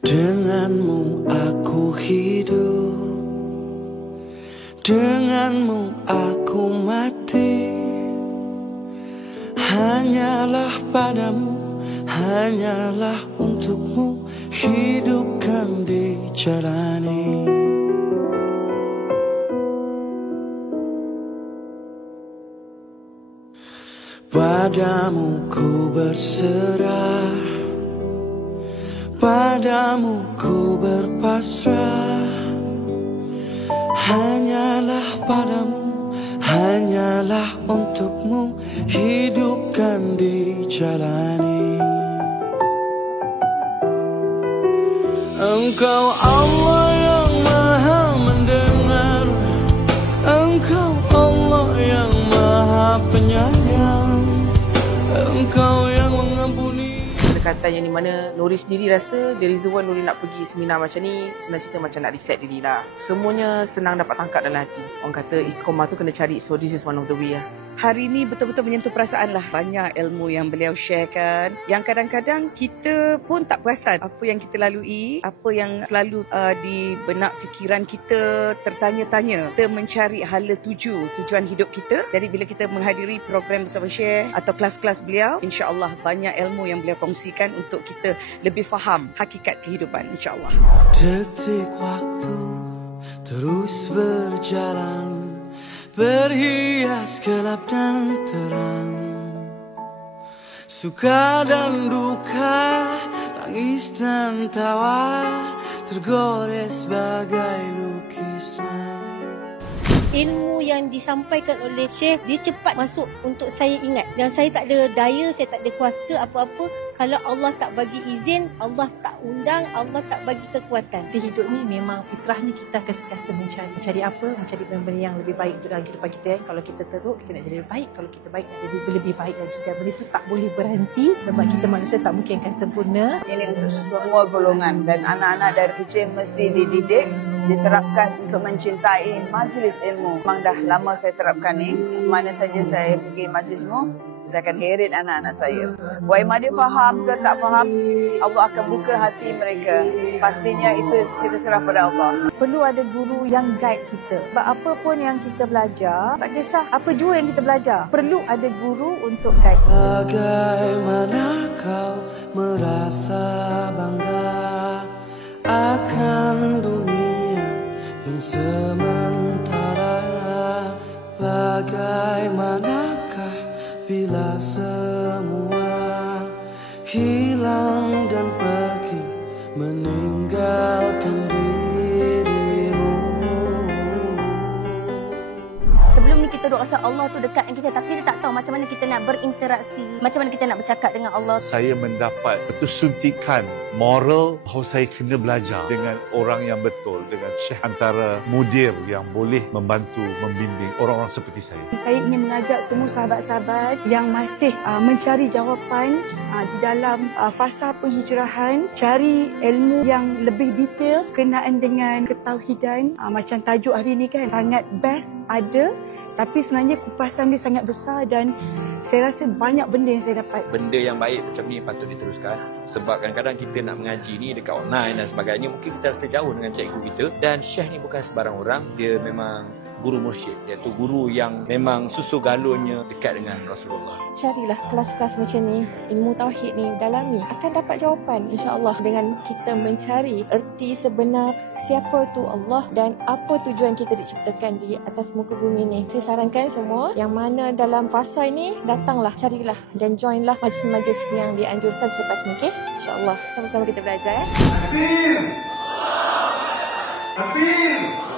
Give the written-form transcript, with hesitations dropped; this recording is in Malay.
Denganmu aku hidup, denganmu aku mati. Hanyalah padamu, hanyalah untukmu, hidupkan dijalani. Padamu ku berserah, padamu ku berpasrah. Hanyalah padamu, hanyalah untukmu, hidupkan dijalani. Engkau Allah yang maha mendengar, Engkau Allah yang maha penyayang, Engkau yang mengampuni. Pendekatan yang di mana Nuri sendiri rasa dari Rizwan Nuri nak pergi seminar macam ni, senang cerita macam nak reset diri lah. Semuanya senang dapat tangkap dalam hati. Orang kata istiqomah tu kena cari, so this is one of the way lah. Hari ni betul-betul menyentuh perasaan lah. Banyak ilmu yang beliau sharekan, yang kadang-kadang kita pun tak perasan apa yang kita lalui, apa yang selalu di benak fikiran kita tertanya-tanya. Kita mencari hala tujuan hidup kita. Jadi bila kita menghadiri program bersama Syekh atau kelas-kelas beliau, insya-Allah banyak ilmu yang beliau kongsikan untuk kita lebih faham hakikat kehidupan, insya-Allah. Detik waktu terus berjalan, berhias gelap dan terang, suka dan duka, tangis dan tawa, tergores bagai lukisan. Ilmu yang disampaikan oleh Syekh, dia cepat masuk untuk saya ingat. Dan saya tak ada daya, saya tak ada kuasa apa-apa. Kalau Allah tak bagi izin, Allah tak undang, Allah tak bagi kekuatan. Di hidup ni memang fitrahnya kita akan sentiasa mencari apa? Mencari benda yang lebih baik untuk dalam kehidupan kita. Kalau kita teruk, kita nak jadi lebih baik. Kalau kita baik, nak jadi lebih baik lagi. Dan benda itu tak boleh berhenti sebab kita manusia tak mungkin akan sempurna. Ini untuk semua golongan dan anak-anak dari kecil mesti dididik, diterapkan untuk mencintai majlis ilmu. Memang dah lama saya terapkan ni. Mana saja saya pergi majlismu, saya akan heret anak-anak saya. Waimah dia faham ke tak faham, Allah akan buka hati mereka. Pastinya itu kita serah pada Allah. Perlu ada guru yang guide kita. Sebab apa pun yang kita belajar, tak kisah apa jua yang kita belajar, perlu ada guru untuk guide kita. Bagaimana kau merasa bangga akan dunia yang sementara? Bagaimanakah bila semua hilang dan pergi meninggalkan dirimu? Sebelum ni kita duk rasa Allah tu dekat dengan kita, tapi kita tak tahu macam mana kita nak berinteraksi, macam mana kita nak bercakap dengan Allah. Saya mendapat betul suntikan moral bahawa saya kena belajar dengan orang yang betul, dengan Syekh antara mudir yang boleh membantu, membimbing orang-orang seperti saya. Saya ingin mengajak semua sahabat-sahabat yang masih mencari jawapan di dalam fasa penghijrahan, cari ilmu yang lebih detail berkenaan dengan ketauhidan. Macam tajuk hari ni kan, sangat best ada, tapi sebenarnya kupasan dia sangat besar dan saya rasa banyak benda yang saya dapat. Benda yang baik macam ni patut diteruskan. Sebab kadang-kadang kita nak mengaji ni dekat online dan sebagainya, mungkin kita rasa jauh dengan cikgu kita. Dan Syekh ni bukan sebarang orang, dia memang guru mursyid, iaitu guru yang memang susu galonnya dekat dengan Rasulullah. Carilah kelas-kelas macam ni, ilmu tauhid ni, dalami, akan dapat jawapan insya-Allah dengan kita mencari erti sebenar siapa tu Allah dan apa tujuan kita diciptakan di atas muka bumi ni. Saya sarankan semua yang mana dalam fasa ini, datanglah, carilah dan joinlah majlis-majlis yang dianjurkan selepas ni, okey? Insya-Allah sama-sama kita belajar ya. Takbir! Takbir!